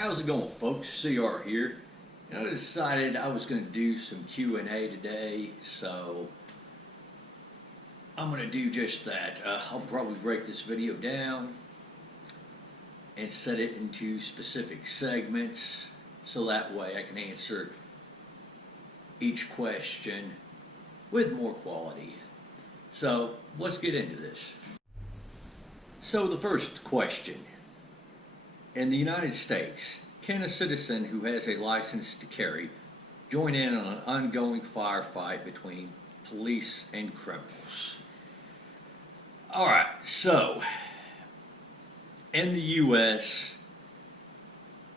How's it going, folks? CR here. And I decided I was going to do some Q&A today, so I'm going to do just that. I'll probably break this video down and set it into specific segments, so that way I can answer each question with more quality. So let's get into this. So the first question. In the United States, can a citizen who has a license to carry join in on an ongoing firefight between police and criminals? Alright, so in the U.S.,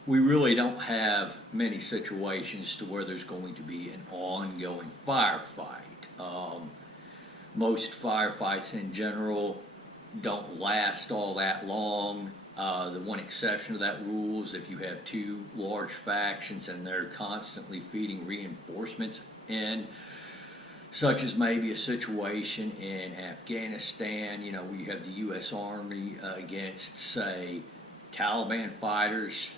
we really don't have many situations to where there's going to be an ongoing firefight. Most firefights in general don't last all that long. The one exception to that rule is if you have two large factions and they're constantly feeding reinforcements in, such as maybe a situation in Afghanistan, where you have the U.S. Army against, say, Taliban fighters.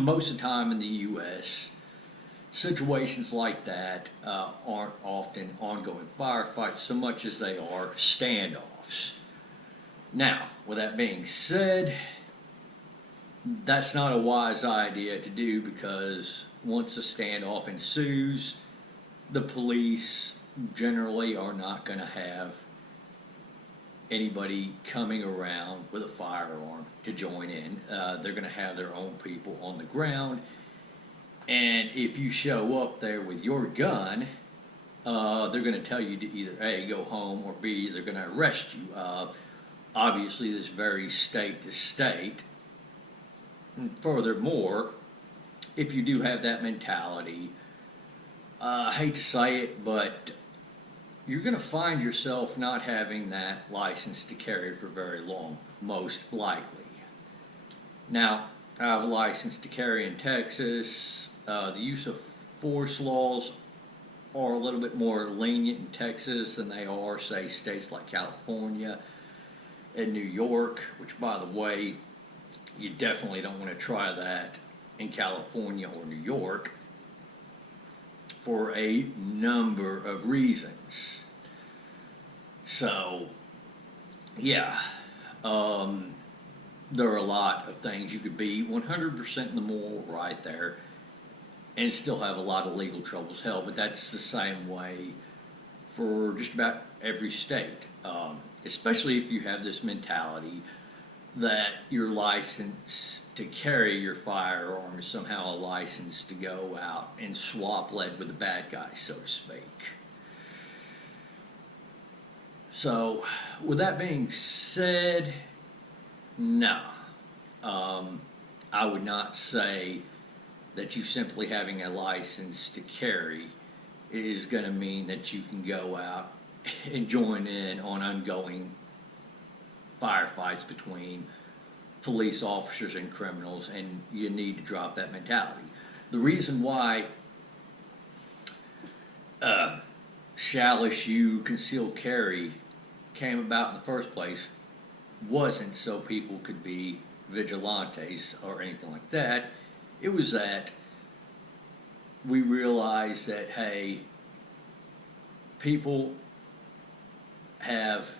Most of the time in the U.S., situations like that aren't often ongoing firefights so much as they are standoffs. Now, with that being said, that's not a wise idea to do, because once a standoff ensues, the police generally are not going to have anybody coming around with a firearm to join in. They're going to have their own people on the ground, and if you show up there with your gun, they're going to tell you to either A, go home, or B, they're going to arrest you. Obviously, this varies state to state. And furthermore, if you do have that mentality, I hate to say it, but you're going to find yourself not having that license to carry for very long, most likely. Now, I have a license to carry in Texas. The use of force laws are a little bit more lenient in Texas than they are, say, states like California and New York, which, by the way, you definitely don't want to try that in California or New York for a number of reasons. So, yeah, there are a lot of things. You could be 100% in the moral right there and still have a lot of legal troubles. Hell, but that's the same way for just about every state. Especially if you have this mentality that your license to carry your firearm is somehow a license to go out and swap lead with the bad guys, so to speak. So, with that being said, no. I would not say that you simply having a license to carry is going to mean that you can go out and join in on ongoing firefights between police officers and criminals, and you need to drop that mentality. The reason why shall issue concealed carry came about in the first place wasn't so people could be vigilantes or anything like that. It was that we realized that, hey, people have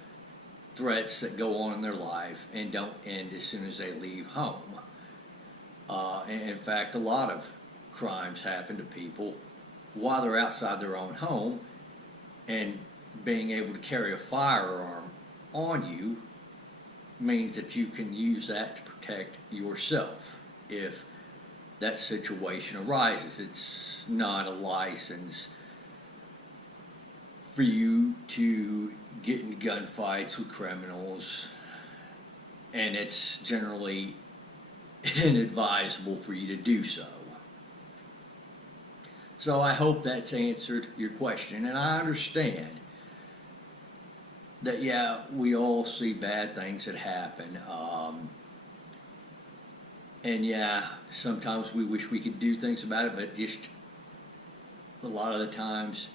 threats that go on in their life and don't end as soon as they leave home. And in fact, a lot of crimes happen to people while they're outside their own home, and being able to carry a firearm on you means that you can use that to protect yourself if that situation arises. It's not a license for you to get in gunfights with criminals, and it's generally inadvisable for you to do so. So I hope that's answered your question, and I understand that, yeah, we all see bad things that happen, and yeah, sometimes we wish we could do things about it, but just a lot of the times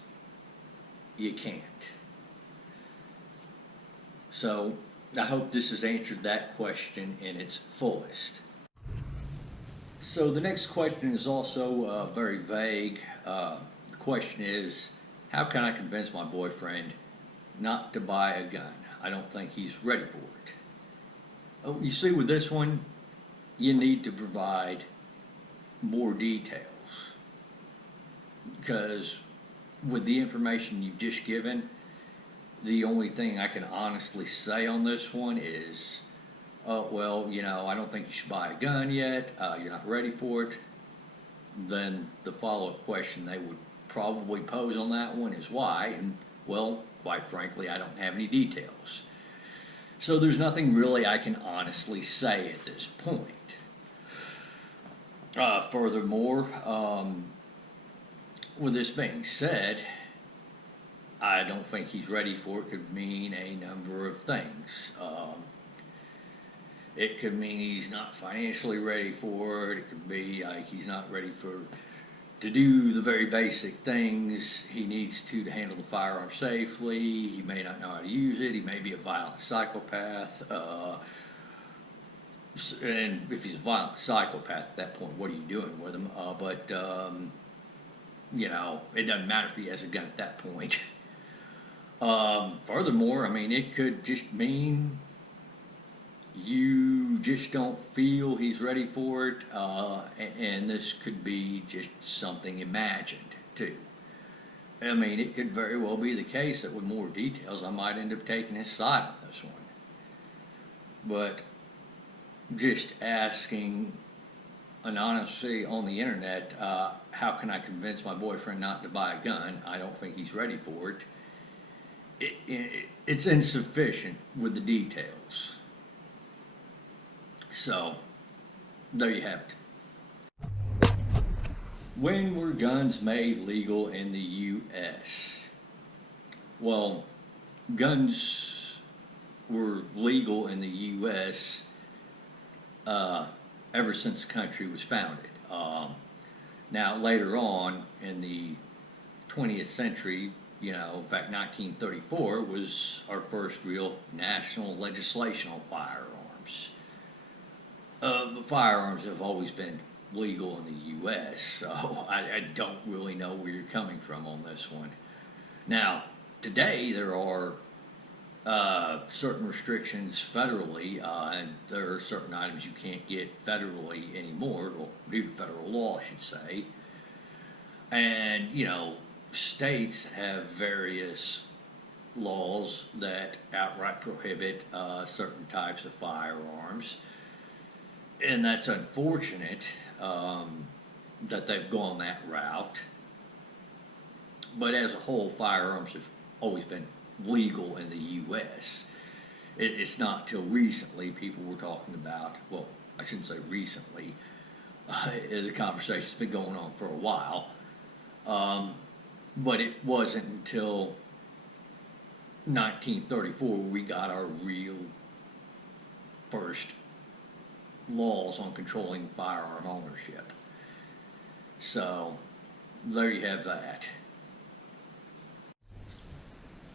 you can't. So I hope this has answered that question in its fullest. So the next question is also very vague. The question is, how can I convince my boyfriend not to buy a gun? I don't think he's ready for it. Oh, you see, with this one, you need to provide more details, because with the information you've just given, the only thing I can honestly say on this one is, well, I don't think you should buy a gun yet. You're not ready for it. Then the follow-up question they would probably pose on that one is why, and well, quite frankly, I don't have any details. So there's nothing really I can honestly say at this point. Furthermore, with this being said, I don't think he's ready for it. Could mean a number of things. It could mean he's not financially ready for it. It could be like he's not ready to do the very basic things he needs to handle the firearm safely. He may not know how to use it. He may be a violent psychopath. And if he's a violent psychopath at that point, what are you doing with him? It doesn't matter if he has a gun at that point. Furthermore, it could just mean you just don't feel he's ready for it, and this could be just something imagined too. It could very well be the case that with more details I might end up taking his side on this one. But just asking anonymously on the internet, how can I convince my boyfriend not to buy a gun? I don't think he's ready for it. It's insufficient with the details. So, there you have it. When were guns made legal in the U.S.? Well, guns were legal in the U.S. Ever since the country was founded. Now, later on in the 20th century, in fact, 1934 was our first real national legislation on firearms. The firearms have always been legal in the U.S., so I don't really know where you're coming from on this one. Now, today there are certain restrictions federally, and there are certain items you can't get federally anymore, or due to federal law, I should say. And, states have various laws that outright prohibit certain types of firearms. And that's unfortunate that they've gone that route. But as a whole, firearms have always been legal in the U.S. It's not till recently people were talking about, well, I shouldn't say recently, the conversation's been going on for a while, but it wasn't until 1934 we got our real first laws on controlling firearm ownership. So, there you have that.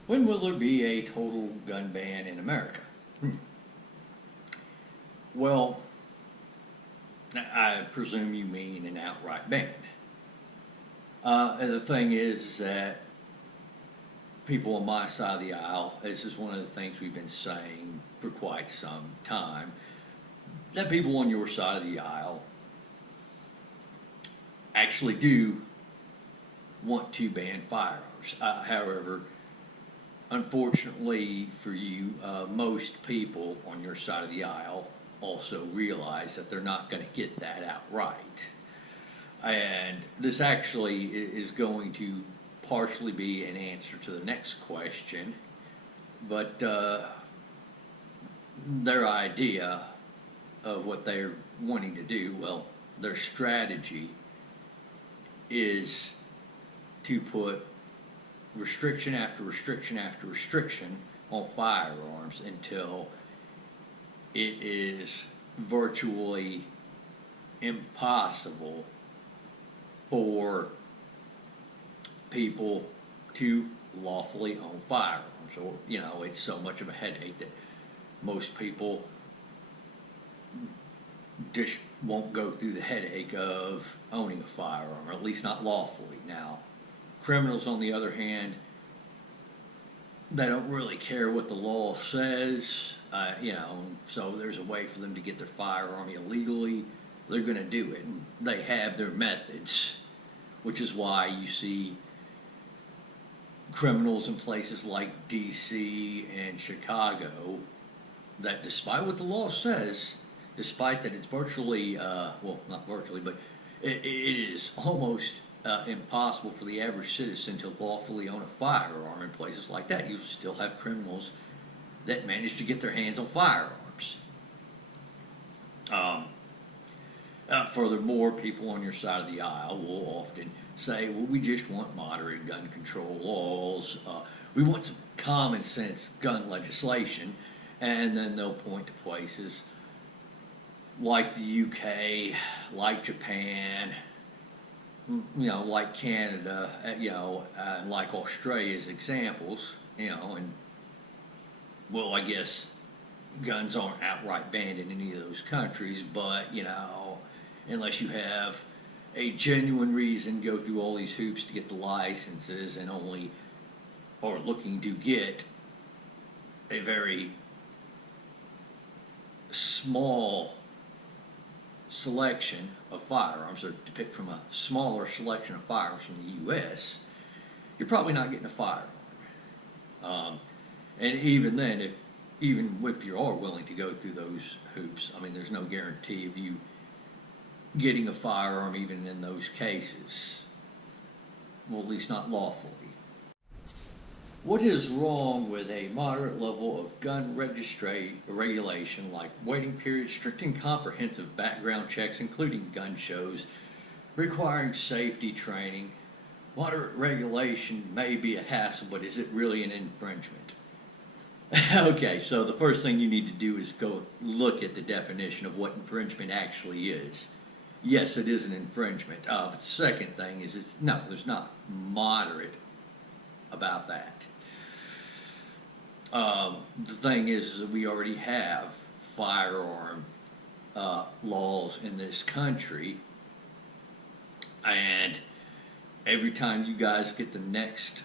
When will there be a total gun ban in America? Well, I presume you mean an outright ban. And the thing is that people on my side of the aisle, this is one of the things we've been saying for quite some time, that people on your side of the aisle actually do want to ban firearms. However, unfortunately for you, most people on your side of the aisle also realize that they're not going to get that outright. And this actually is going to partially be an answer to the next question, but their idea of what they're wanting to do, well, their strategy is to put restriction after restriction after restriction on firearms until it is virtually impossible for people to lawfully own firearms. Or, it's so much of a headache that most people just won't go through the headache of owning a firearm, or at least not lawfully. Now, criminals, on the other hand, they don't really care what the law says, so there's a way for them to get their firearm illegally. They're going to do it, and they have their methods, which is why you see criminals in places like D.C. and Chicago that, despite what the law says, despite that it's virtually, well, not virtually, but it is almost impossible for the average citizen to lawfully own a firearm in places like that. You still have criminals that manage to get their hands on firearms. Furthermore, people on your side of the aisle will often say, well, we just want moderate gun control laws. We want some common sense gun legislation. And then they'll point to places like the UK, like Japan, like Canada, and like Australia as examples, and, well, I guess guns aren't outright banned in any of those countries, but, unless you have a genuine reason, go through all these hoops to get the licenses and only are looking to get a very small selection of firearms, or to pick from a smaller selection of firearms from the U.S., you're probably not getting a firearm. And even then, even if you are willing to go through those hoops, I mean, there's no guarantee of you getting a firearm even in those cases. Well, at least not lawfully. What is wrong with a moderate level of gun registry regulation, like waiting periods, strict and comprehensive background checks, including gun shows, requiring safety training? Moderate regulation may be a hassle, but is it really an infringement? Okay, so the first thing you need to do is go look at the definition of what infringement actually is. Yes, it is an infringement. But the second thing is, no, there's not moderate about that. The thing is that we already have firearm laws in this country, and every time you guys get the next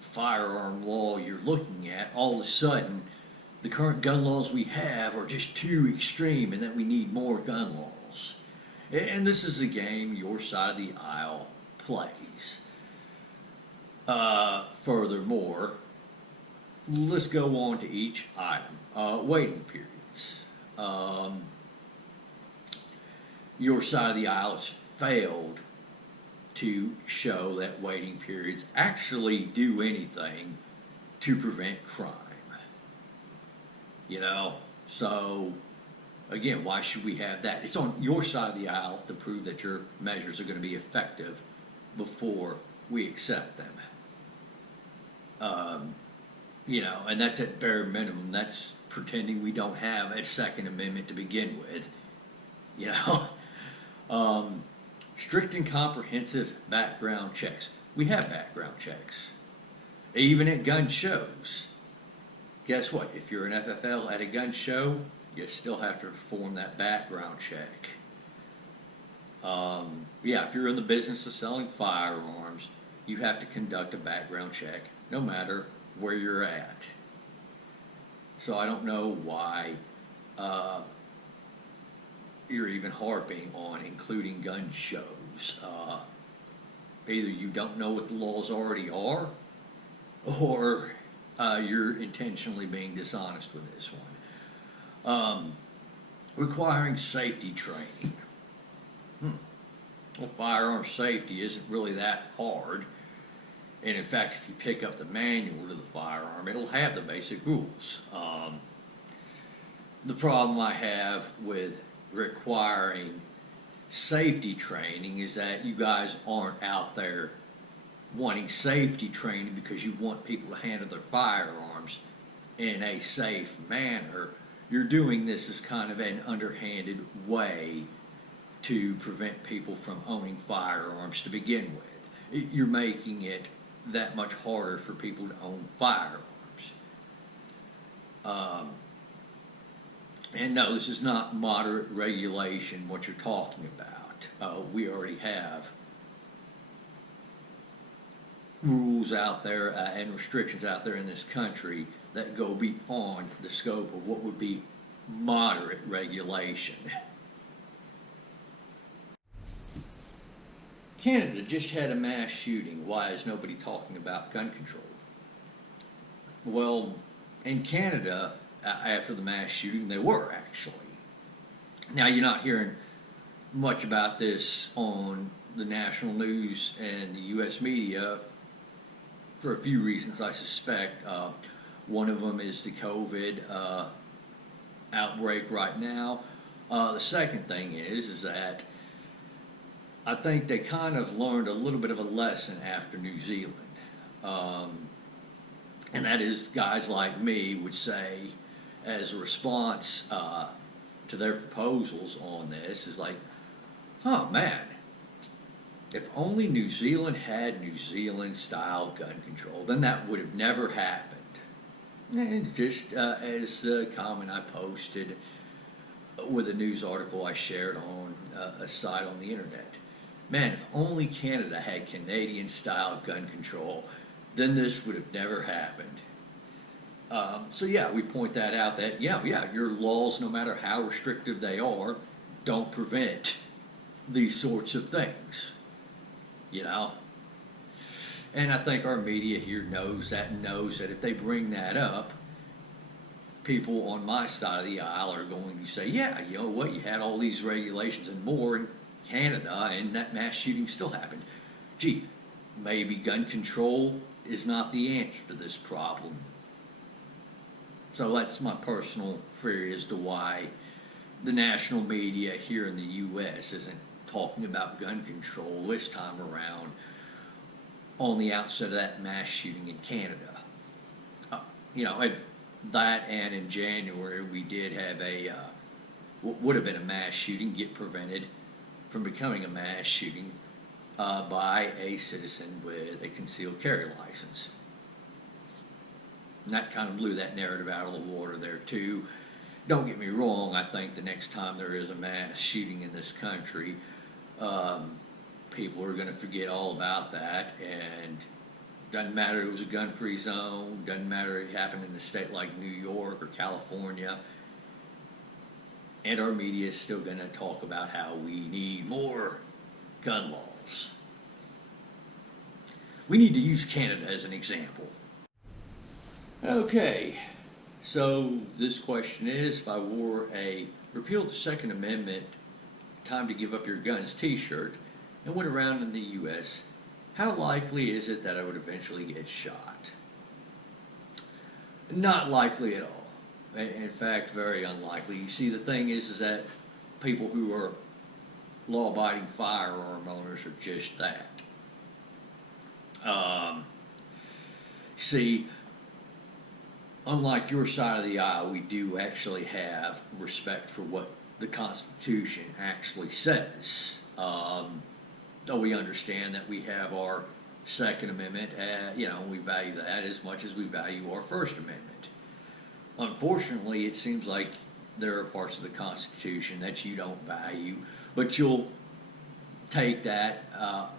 firearm law you're looking at, all of a sudden the current gun laws we have are just too extreme and that we need more gun laws. And this is a game your side of the aisle plays. Furthermore, let's go on to each item. Waiting periods. Your side of the aisle has failed to show that waiting periods actually do anything to prevent crime. So again, why should we have that? It's on your side of the aisle to prove that your measures are going to be effective before we accept them. And that's at bare minimum. That's pretending we don't have a Second Amendment to begin with. Strict and comprehensive background checks. We have background checks. Even at gun shows. Guess what? If you're an FFL at a gun show, you still have to perform that background check. If you're in the business of selling firearms, you have to conduct a background check no matter where you're at. So I don't know why you're even harping on including gun shows. Either you don't know what the laws already are, or you're intentionally being dishonest with this one. Requiring safety training. Well, firearm safety isn't really that hard. And in fact, if you pick up the manual to the firearm, it'll have the basic rules. The problem I have with requiring safety training is that you guys aren't out there wanting safety training because you want people to handle their firearms in a safe manner. You're doing this as kind of an underhanded way to prevent people from owning firearms to begin with. You're making it that much harder for people to own firearms. And no, this is not moderate regulation, what you're talking about. We already have rules out there and restrictions out there in this country that go beyond the scope of what would be moderate regulation. Canada just had a mass shooting. Why is nobody talking about gun control? Well, in Canada, after the mass shooting, they were actually. Now, you're not hearing much about this on the national news and the U.S. media for a few reasons, I suspect. One of them is the COVID outbreak right now. The second thing is that I think they kind of learned a little bit of a lesson after New Zealand. And that is, guys like me would say, as a response to their proposals on this, is like, oh man, if only New Zealand had New Zealand style gun control, then that would have never happened. And just as a comment I posted with a news article I shared on a site on the internet, man, if only Canada had Canadian style gun control, then this would have never happened. So yeah, we point that out that, yeah, your laws, no matter how restrictive they are, don't prevent these sorts of things, you know? And I think our media here knows that if they bring that up, people on my side of the aisle are going to say, yeah, you know what, you had all these regulations and more in Canada, and that mass shooting still happened. Gee, maybe gun control is not the answer to this problem. So that's my personal theory as to why the national media here in the U.S. isn't talking about gun control this time around on the outset of that mass shooting in Canada. You know, that and in January we did have what would have been a mass shooting get prevented from becoming a mass shooting by a citizen with a concealed carry license. And that kind of blew that narrative out of the water there too. Don't get me wrong, I think the next time there is a mass shooting in this country, people are going to forget all about that, and doesn't matter it was a gun-free zone, doesn't matter it happened in a state like New York or California, and our media is still going to talk about how we need more gun laws. We need to use Canada as an example. Okay, so this question is, if I wore a repeal the Second Amendment, time to give up your guns t-shirt and went around in the U.S., how likely is it that I would eventually get shot? Not likely at all. In fact, very unlikely. You see, the thing is that people who are law-abiding firearm owners are just that. See, unlike your side of the aisle, we do actually have respect for what the Constitution actually says. Though we understand that we have our Second Amendment, we value that as much as we value our First Amendment. Unfortunately, it seems like there are parts of the Constitution that you don't value, but you'll take that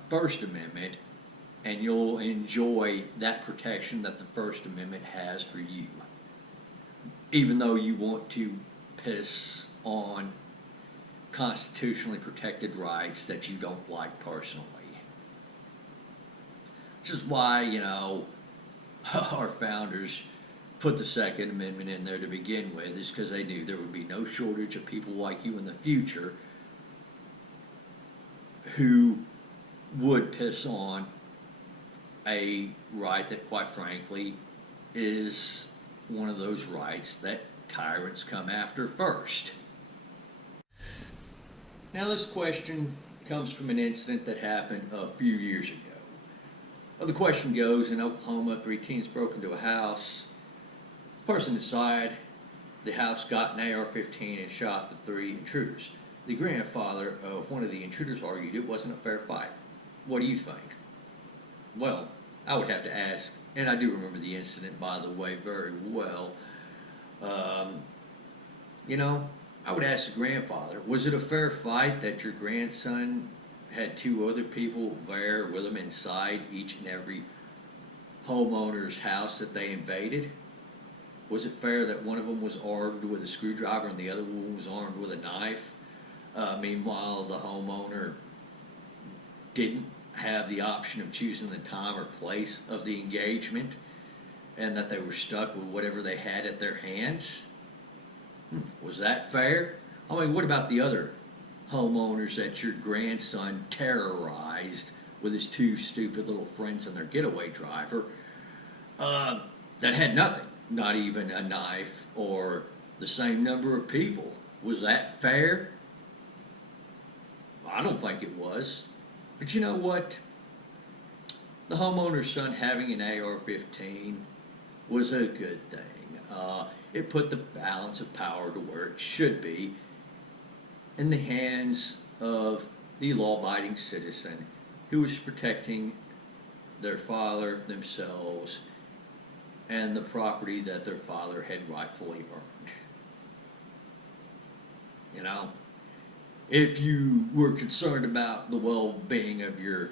First Amendment and you'll enjoy that protection that the First Amendment has for you, even though you want to piss on constitutionally protected rights that you don't like personally. Which is why, our founders put the Second Amendment in there to begin with, is because they knew there would be no shortage of people like you in the future who would piss on a right that, quite frankly, is one of those rights that tyrants come after first. Now, this question comes from an incident that happened a few years ago. Well, the question goes, in Oklahoma, 3 teens broke into a house. The person inside the house got an AR-15 and shot the 3 intruders. The grandfather of one of the intruders argued it wasn't a fair fight. What do you think? Well, I would have to ask, and I do remember the incident, by the way, very well. You know, I would ask the grandfather, was it a fair fight that your grandson had two other people there with him inside each and every homeowner's house that they invaded? Was it fair that one of them was armed with a screwdriver and the other one was armed with a knife? Meanwhile, the homeowner didn't have the option of choosing the time or place of the engagement, and that they were stuck with whatever they had at their hands? Was that fair? I mean, what about the other homeowners that your grandson terrorized with his two stupid little friends and their getaway driver that had nothing, not even a knife or the same number of people? Was that fair? I don't think it was. But you know what? The homeowner's son having an AR-15 was a good thing. It put the balance of power to where it should be, in the hands of the law-abiding citizen who was protecting their father, themselves, and the property that their father had rightfully earned. You know, if you were concerned about the well-being of your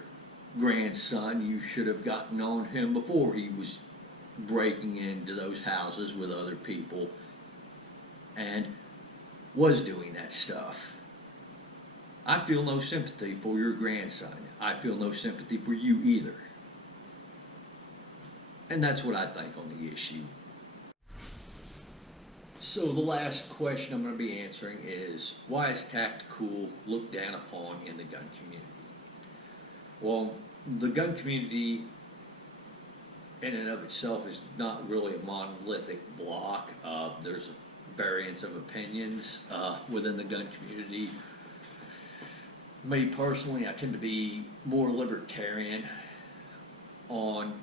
grandson, you should have gotten on him before he was breaking into those houses with other people and was doing that stuff. I feel no sympathy for your grandson. I feel no sympathy for you either. And that's what I think on the issue. So the last question I'm going to be answering is, why is tactical looked down upon in the gun community? Well, the gun community in and of itself is not really a monolithic block. There's a variance of opinions within the gun community. Me personally, I tend to be more libertarian on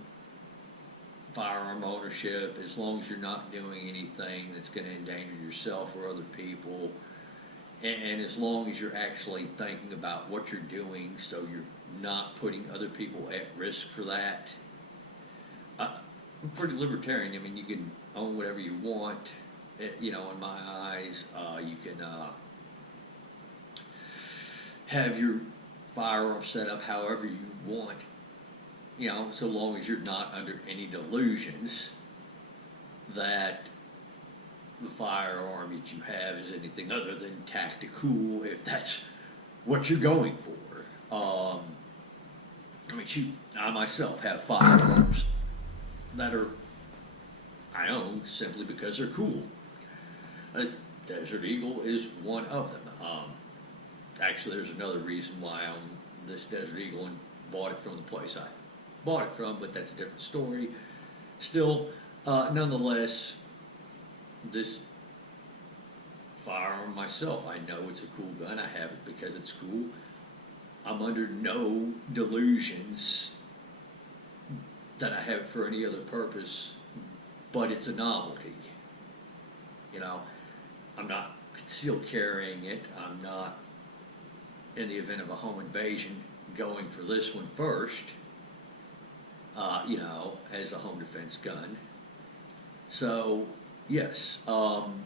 firearm ownership, as long as you're not doing anything that's going to endanger yourself or other people, and as long as you're actually thinking about what you're doing so you're not putting other people at risk for that. I'm pretty libertarian. I mean, you can own whatever you want. You know, in my eyes, you can have your firearm set up however you want, you know, so long as you're not under any delusions that the firearm that you have is anything other than tactical, if that's what you're going for. I mean, shoot, I myself have firearms that I own simply because they're cool. Desert Eagle is one of them. Actually, there's another reason why I own this Desert Eagle and bought it from the place I bought it from, but that's a different story. Still, nonetheless, this firearm myself, I know it's a cool gun. I have it because it's cool. I'm under no delusions that I have it for any other purpose, but it's a novelty. You know, I'm not concealed carrying it. I'm not, in the event of a home invasion, going for this one first, you know, as a home defense gun. So, yes, I own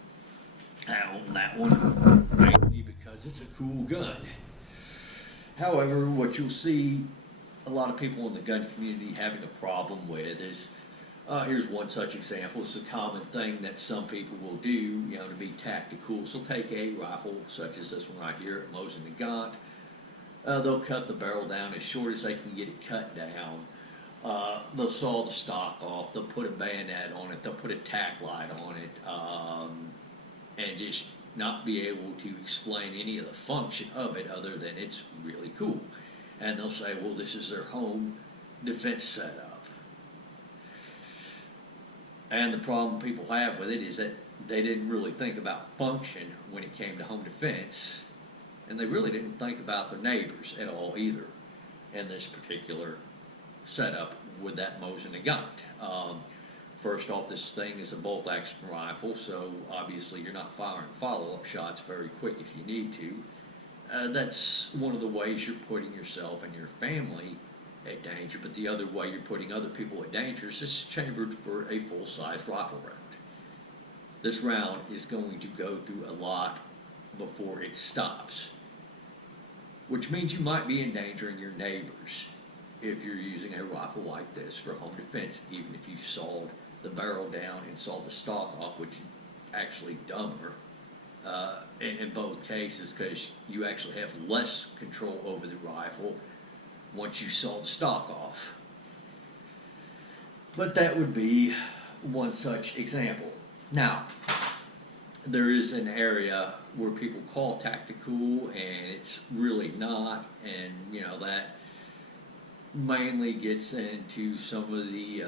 that one mainly because it's a cool gun. However, what you'll see a lot of people in the gun community having a problem with is, here's one such example. It's a common thing that some people will do, you know, to be tactical. So take a rifle such as this one right here, Mosin Nagant. They'll cut the barrel down as short as they can get it cut down. They'll saw the stock off. They'll put a bayonet on it. They'll put a tack light on it, and just not be able to explain any of the function of it other than it's really cool. And they'll say, well, this is their home defense setup. And the problem people have with it is that they didn't really think about function when it came to home defense, and they really didn't think about their neighbors at all either in this particular setup with that Mosin Nagant. First off, this thing is a bolt action rifle, so obviously you're not firing follow-up shots very quick if you need to. That's one of the ways you're putting yourself and your family at danger, but the other way you're putting other people at danger is this chambered for a full-size rifle round. this round is going to go through a lot before it stops, which means you might be endangering your neighbors if you're using a rifle like this for home defense, even if you sawed the barrel down and sawed the stock off, which is actually dumber in both cases, because you actually have less control over the rifle once you saw the stock off. But that would be one such example. Now, there is an area where people call tactical and it's really not, and that mainly gets into some of the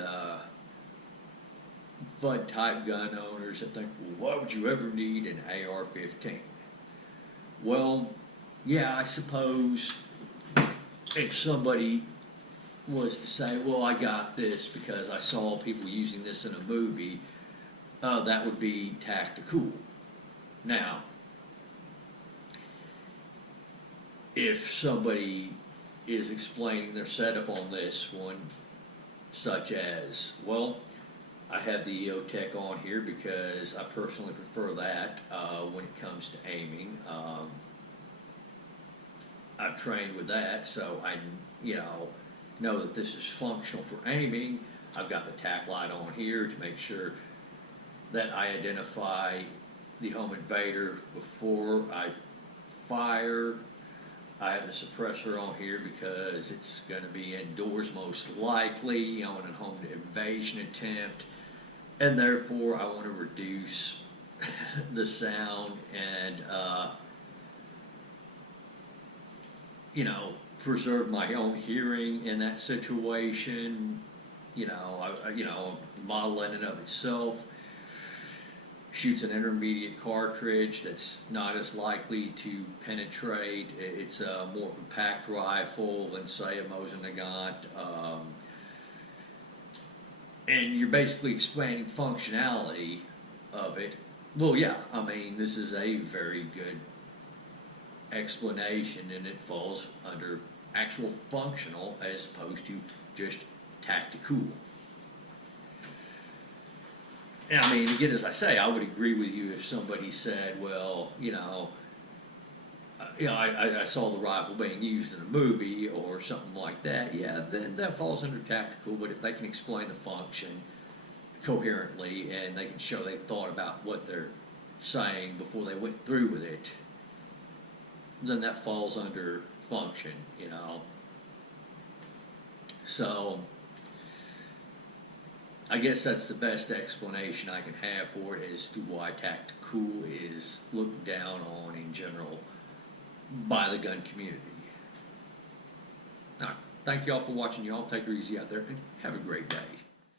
FUD type gun owners that think, well, why would you ever need an AR-15? Well, yeah, I suppose if somebody was to say, well, I got this because I saw people using this in a movie, that would be tactical. Now, if somebody is explaining their setup on this one, such as, well, I have the EOTech on here because I personally prefer that when it comes to aiming. I've trained with that, so I, know that this is functional for aiming. I've got the tack light on here to make sure that I identify the home invader before I fire. I have the suppressor on here because it's going to be indoors most likely on a home invasion attempt, and therefore I want to reduce the sound and preserve my own hearing in that situation. Model in and of itself shoots an intermediate cartridge that's not as likely to penetrate. It's a more compact rifle than, say, a Mosin Nagant. And you're basically explaining functionality of it. Well, yeah, this is a very good explanation, and it falls under actual functional as opposed to just tactical. And again, as I say, I would agree with you if somebody said, well, I saw the rifle being used in a movie or something like that. Yeah, then that falls under tactical. But if they can explain the function coherently and they can show they thought about what they're saying before they went through with it, then that falls under function, So, I guess that's the best explanation I can have for it as to why tactical is looked down on in general by the gun community. All right, thank you all for watching. Y'all take it easy out there and have a great day.